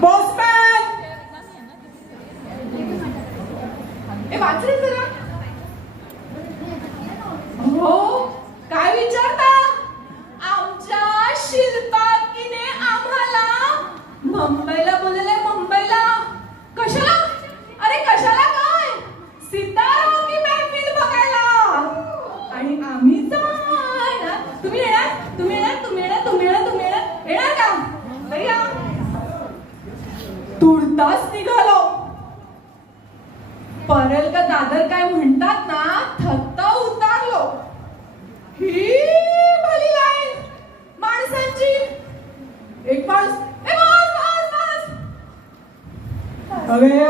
बॉसमॅन ए वाच रे जरा. हो काय विचारता? आमच्या शिल्पाकीने आम्हाला मुंबईला बोलले. मुंबईला कशाला? अरे कशाला काय? सिताराची महफिल बघायला. आणि आम्ही जाणार. तुम्ही येणार? तुम्ही येणार? तुम्ही येणार? तुम्ही येणार? तुम्ही येणार? येणार का? नाही या. तुर्तास निघालो. परल का दादर काय म्हणतात ना, थत्ता उतारलो. ही भली लाईन माणसांची. एक माणूस ए बस बस बस. अरे